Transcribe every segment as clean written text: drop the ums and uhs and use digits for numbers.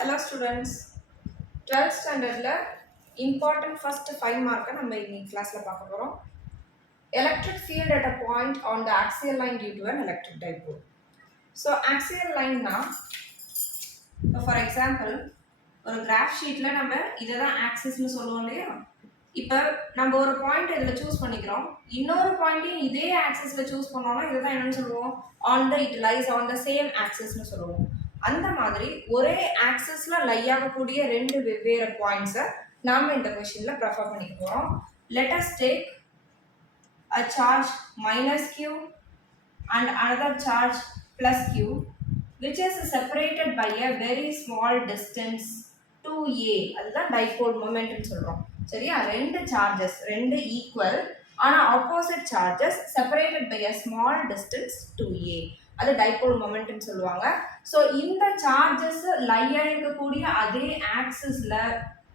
Hello students, 12th standard important first 5 mark நம்ம இன்னைக்கு கிளாஸ்ல பார்க்க போறோம். Electric field at a point on the axial line due to an electric dipole. So axial line na for example ஒரு graph sheetல நம்ம இததான் axis னு சொல்லுவோம் இல்லையா? இப்போ நம்ம ஒரு பாயிண்ட் இதுல சூஸ் பண்ணிக்கிறோம். இன்னொரு பாயிண்டையும் இதே ஆக்சிஸ்ல சூஸ் பண்ணோம்னா இதுதான் என்னன்னு சொல்லுவோம்? It lies on the same axis னு சொல்லுவோம். அந்த மாதிரி ஒரே ஆக்சிஸ்ல லை ஆகக்கூடிய ரெண்டு வெவ்வேறு பாயிண்ட்ஸை நாம இந்த क्वेश्चनல ப்ரெஃபர் பண்ணிக்க போறோம். Let us take a charge minus q and another charge plus q which is separated by a very small distance 2a. அதுதான் டைபோல் மொமெண்ட் னு சொல்றோம். சரியா? ரெண்டு சார்ஜஸ் ரெண்டு ஈக்குவல் ஆனா opposite charges separated by a small distance 2a. அது dipole moment னு சொல்லுவாங்க. சோ இந்த சார்ஜஸ் லை ஆயிருக்கக்கூடிய அதே ஆக்சிஸ்ல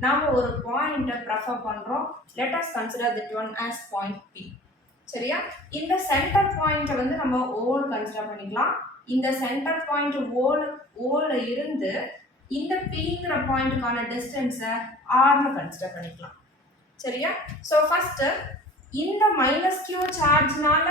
நாம ஒரு பாயிண்ட ப்ரெஃபர் பண்றோம். let us consider that one as point p. சரியா? இந்த சென்டர் பாயிண்ட வந்து நம்ம O னு கன்சிடர் பண்ணிக்கலாம். இந்த சென்டர் பாயிண்ட் ஓல இருந்து இந்த Pங்கிற பாயிண்ட்கான டிஸ்டன்ஸை R னு கன்சிடர் பண்ணிக்கலாம். சரியா? சோ ஃபர்ஸ்ட் இந்த -q சார்ஜ்னால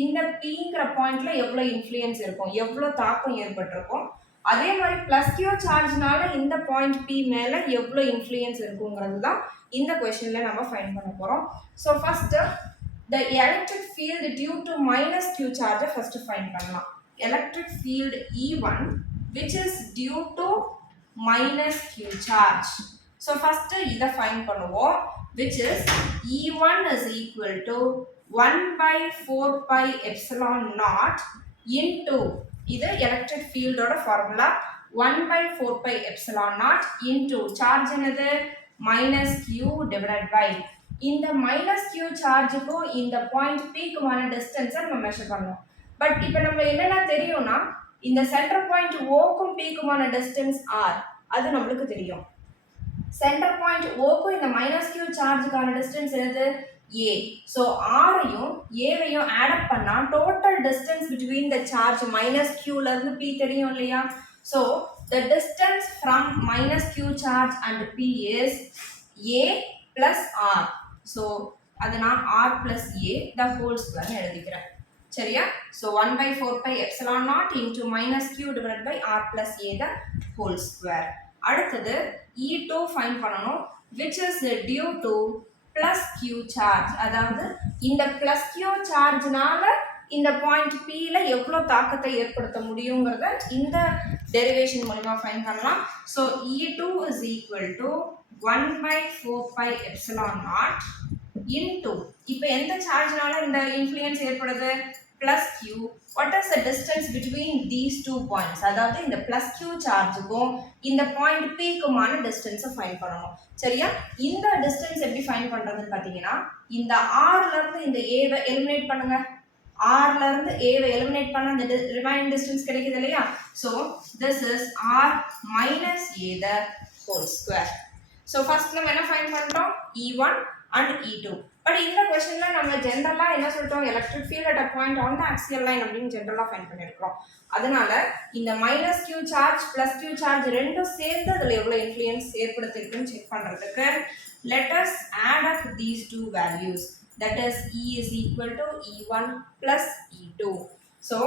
இந்த Pங்கிற பாயிண்ட்ல எவ்வளவு இன்ஃப்ளூயன்ஸ் இருக்கும், எவ்வளவு தாக்கம் ஏற்பட்டிருக்கும். அதே மாதிரி +q சார்ஜ்னால இந்த பாயிண்ட் P மேல எவ்வளவு இன்ஃப்ளூயன்ஸ் இருக்குங்கிறது தான் இந்த क्वेश्चनல நம்ம ஃபைண்ட் பண்ண போறோம். So first the electric field due to -q charge first find பண்ணலாம். electric field E1 which is due to -q charge. So first இத find பண்ணுவோம், which is E1 is equal to 1 by 4 pi epsilon naught into இது electric field ஓட formula 1 by 4 pi epsilon naught into charge என்னது -q divided by இந்த -q சார்ஜுக்கும் இந்த point P க்குமான டிஸ்டன்ஸை நம்ம measure பண்ணுவோம். But இப்போ நம்ம என்னென்ன தெரியும்னா இந்த சென்டர் பாயிண்ட் ஓக்கும் P க்குமான டிஸ்டன்ஸ் R அது நம்மளுக்கு தெரியும். சென்டர் பாயிண்ட் ஓக்கும் இந்த -q சார்ஜுக்கான டிஸ்டன்ஸ் என்னது A. ஸோ ஆரையும் ஏவையும் ஆட் அப் பண்ணா total distance between the charge -q ல இருந்து P தெரியும் இல்லையா? So the distance from -q charge and P is A plus R. So அது நான் R plus A the whole square எழுதிக்கிறேன். சரியா? So 1 by 4 pi epsilon naught into -q divided by R plus A the whole square. அடுத்தது E2 find பண்ணணும், which is due to plus q charge. அதாவது இந்த plus q சார்ஜ்னால இந்த point P ல எவ்வளவு தாக்கத்தை ஏற்படுத்த முடியுங்கிறத இந்த டெரிவேஷன் மூலமா ஃபைண்ட் பண்ணலாம். So E2 is equal to 1 by 4 pi epsilon naught into இப்போ எந்த சார்ஜ்னால இந்த இன்ஃப்ளூயன்ஸ் ஏற்படுது plus q. what is the distance between these two points? அதாவது இந்த plus q சார்ஜுக்கும் இந்த பாயிண்ட் P க்குமான டிஸ்டன்ஸை ஃபைண்ட் பண்ணணும். சரியா? இந்த டிஸ்டன்ஸ் எப்படி ஃபைண்ட் பண்றதுன்னு பார்த்தீங்கன்னா இந்த R ல இருந்து இந்த A வை எலிமினேட் பண்ணுங்க. R ல இருந்து A வை எலிமினேட் பண்ணா இந்த ரிமைனிங் டிஸ்டன்ஸ் கிடைக்குது இல்லையா? So this is R minus A the whole square. So first நம்ம என்ன ஃபைண்ட் பண்ணிட்டோம்? E1 and E2. பட் இந்த क्वेश्चनல நம்ம ஜெனரலா என்ன சொல்றோம்? Electric field at a point on the axial line அப்படினு ஜெனரலா ஃபைண்ட் பண்ணிருக்கோம். அதனால இந்த -q சார்ஜ் +q சார்ஜ் ரெண்டும் சேர்ந்து அதுல எவ்வளவு இன்ஃப்ளூயன்ஸ் ஏற்படுத்திருக்குன்னு செக் பண்றதுக்கு let us add up these two values. That is E is equal to E1 plus E2. So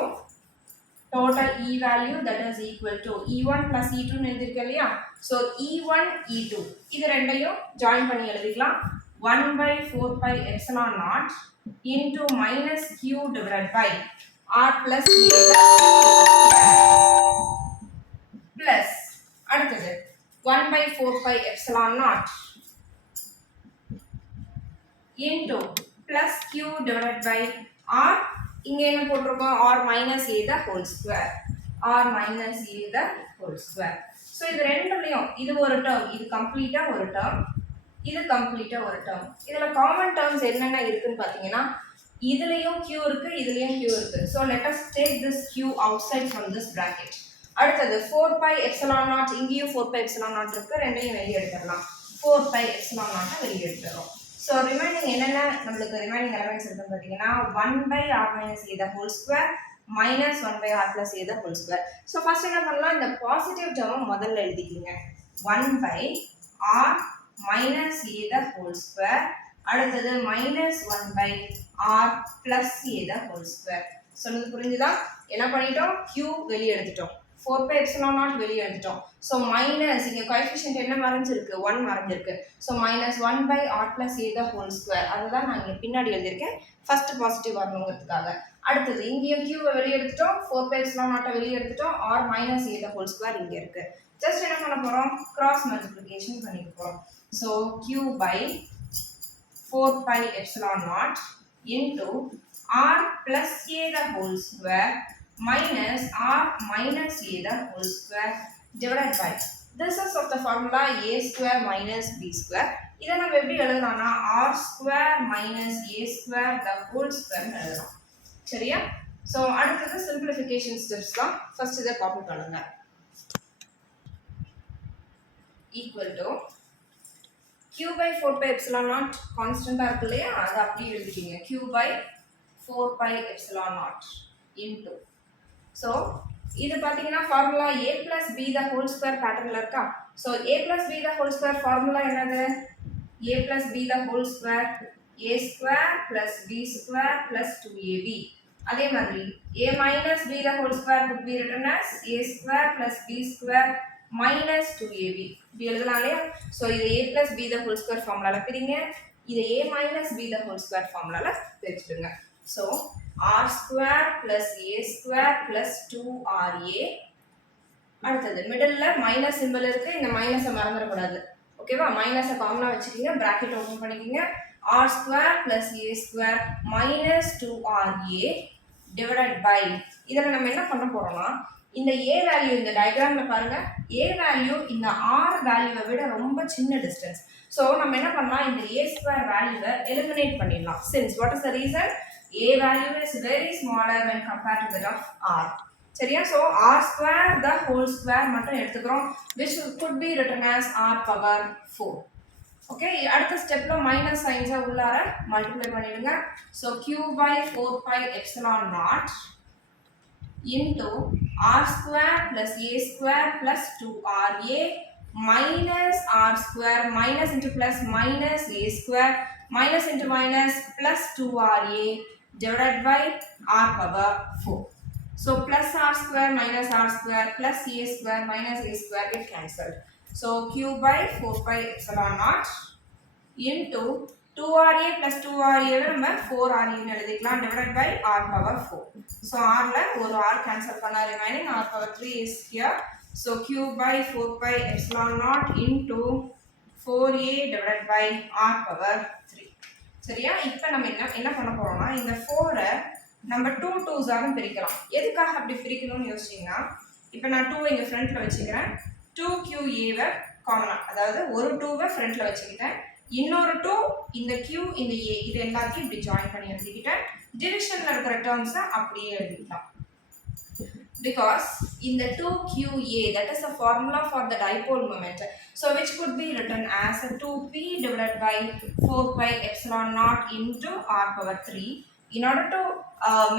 total E value that is equal to E1 plus E2 னு எழுதிருக்கேன் இல்லையா? So E1 E2 இது ரெண்டையும் join பண்ணி எழுதிக்கலாம். 1 by 4 pi epsilon naught into -q divided by R plus A plus அடுத்தது 1 by 4 pi epsilon naught into plus q divided by R. இங்க என்ன போட்டிருக்கோம்? R minus A the whole square. R minus A the whole square. So இது ரெண்டுலையும் இது ஒரு term, இது கம்ப்ளீட்டா ஒரு டேர்ம், இது கம்ப்ளீட்டா ஒரு டேர்ம். இதுல காமன் டேர்ம்ஸ் என்னென்ன இருக்குன்னு பார்த்தீங்கன்னா இதுலயும் q இருக்கு, இதுலயும் q இருக்கு. So let us take this q outside from this bracket. அடுத்தது 4 pi epsilon naught, இங்கேயும் 4 pi epsilon naught இருக்கு, ரெண்டையும் வெளியே எடுத்துடலாம். 4 pi epsilon naught வெளியே எடுத்துறோம். ஸோ ரிமைனிங் என்னென்ன நம்மளுக்கு ரிமைனிங் எலமெண்ட்ஸ் இருக்குன்னு பார்த்தீங்கன்னா 1 by R minus A the whole square minus 1 by r plus a the whole square. So first என்ன பண்ணலாம், இந்த பாசிட்டிவ் டேர்ம் முதல்ல எழுதிக்கீங்க. 1 by r minus a the whole square. அடுத்தது minus 1 by r plus a the whole square. சொன்னது புரிஞ்சுதா? என்ன பண்ணிட்டோம், q வெளியே எடுத்துட்டோம், 4 pi epsilon naught வெளியே எடுத்துட்டோம். ஸோ மைனஸ் இங்கே கோஎஃபிஷியன்ட் என்ன மறைஞ்சிருக்கு, 1 மறைஞ்சிருக்கு. So minus 1 by r plus a the whole square. அதுதான் நான் இங்கே பின்னாடி எழுதியிருக்கேன், ஃபர்ஸ்ட் பாசிட்டிவ் வரணுங்கிறதுக்காக. அடுத்தது இங்கேயும் q வெளியே எடுத்துட்டோம், 4 pi epsilon naught வெளியே எடுத்துட்டோம், r minus a the whole square இங்கே இருக்கு. ஜஸ்ட் என்ன பண்ண போகிறோம், கிராஸ் மல்டிப்ளிகேஷன் பண்ணிக்க போகிறோம். So q by 4 pi epsilon naught into r plus a the whole square minus r minus a the whole square divided by, this is of the formula a square minus b square. இதை நம்ம எப்படி எழுதலாம்னா r square minus a square the whole square எழுதலாம். சரியா? So அடுத்தது simplification steps தான். First இதை copy பண்ணுங்க. equal to q by 4 pi epsilon naught கான்ஸ்டன்டா இருக்கு இல்லையா, அதை அப்படியே எழுதிக்கீங்க. q by 4 pi epsilon naught into, so இது பார்த்தீங்கன்னா formula a plus b the whole square பேட்டர்னில் இருக்கா. So a plus b the whole square formula என்னது, a plus b the whole square a square plus b square plus 2ab. அதே மாதிரி a minus b the whole square could be written as a square plus b square minus 2ab. இப்படி எழுதலாம் இல்லையா. So இது a plus b the whole square ஃபார்முலாவில் பிரிங்க, இது a minus b the whole square ஃபார்முலாவில் பிரிச்சுடுங்க. So r square plus a square plus 2ra. அடுத்தது மிடில்ல minus simple இருக்கு, இந்த மைனஸை மறந்துடக்கூடாது. ஓகேவா, மைனஸை காமனாக வச்சுக்கிங்க, பிராக்கெட் ஓப்பன் பண்ணிக்கிங்க. r square plus a square minus 2ra divided by, இதில் நம்ம என்ன பண்ண போறோம்னா, இந்த a வேல்யூ இந்த டயக்ராம்ல பாருங்க, a வேல்யூ இந்த r வேல்யூவை விட ரொம்ப சின்ன டிஸ்டன்ஸ். ஸோ நம்ம என்ன பண்ணலாம், இந்த a square வேல்யூவை எலிமினேட் பண்ணிடலாம். since what is the reason, a value is very smaller when compared to that of r. சரியா? So r square the whole square மட்டும் எடுத்துக்கிறோம், which could be written as r power 4. Okay, அடுத்த ஸ்டெப்ல minus சைன்ஸை உள்ளார multiply பண்ணிடுங்க. So q by 4 pi epsilon naught into r square plus a square plus 2ra minus r square, minus into plus minus a square minus into minus plus 2ra divided by r power 4. So plus r square minus r square plus a square minus a square get cancelled. So q by 4 pi epsilon naught into 2ra plus 2ra நம்ம 4ra ன்னு எழுதிக்கலாம் divided by r power 4. So r ல ஒரு r cancel பண்ணா remaining r power 3 is here. So q by 4 pi epsilon naught into 4a divided by r power 3. சரியா? இப்போ நம்ம என்ன பண்ண போறோம்னா, இந்த 4-ஐ நம்ம 2 2s ஆக பிரிக்கலாம். எதுக்காக அப்படி பிரிக்கணும்னு யோசிச்சீங்கன்னா, இப்போ நான் 2 இங்கே ஃப்ரண்ட்ல வச்சுக்கிறேன், 2qa காமனா, அதாவது ஒரு 2-வை ஃப்ரண்ட்ல வச்சுக்கிட்டேன், இன்னொரு 2 இந்த q இந்த a இது எல்லாத்தையும் இப்படி ஜாயின் பண்ணி எழுதிக்கிட்டேன். டிவிஷன்ல இருக்கிற டேர்ம்ஸை அப்படியே எழுதிக்கலாம். Because in the 2qa, that is the formula for the dipole moment, so which could be written as 2p divided by 4 pi epsilon naught into r power 3. In order to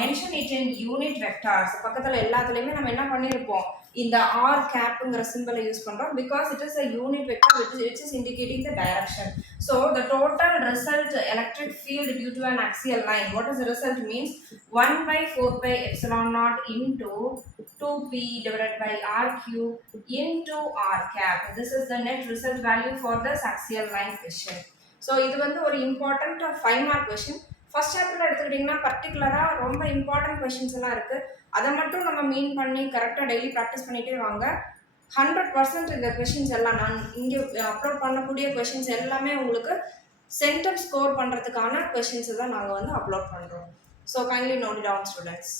mention it in unit vectors, பக்கத்துல எல்லாத்துலயுமே நம்ம என்ன பண்ணிருப்போம், இந்த r capங்கிற சிம்பலை use பண்றோம், because it is a unit vector which is indicating the direction. So the total result electric field due to an axial line, what is the result means 1 by 4 pi epsilon naught into 2p divided by r cube into r cap. This is the net result value for this axial line question. So இது வந்து ஒரு important 5 mark question. First சாப்டர்ல எடுத்துக்கிட்டிங்கன்னா பர்டிகுலராக ரொம்ப important questions எல்லாம் இருக்குது, அதை மட்டும் நம்ம மீன் பண்ணி கரெக்டாக டெய்லி ப்ராக்டிஸ் பண்ணிகிட்டே வாங்க. 100% இந்த கொஷின்ஸ் எல்லாம் நான் இங்கே அப்லோட் பண்ணக்கூடிய கொஷின்ஸ் எல்லாமே உங்களுக்கு சென்டம் ஸ்கோர் பண்ணுறதுக்கான கொஷின்ஸை தான் நாங்கள் வந்து அப்லோட் பண்ணுறோம். So kindly note down students.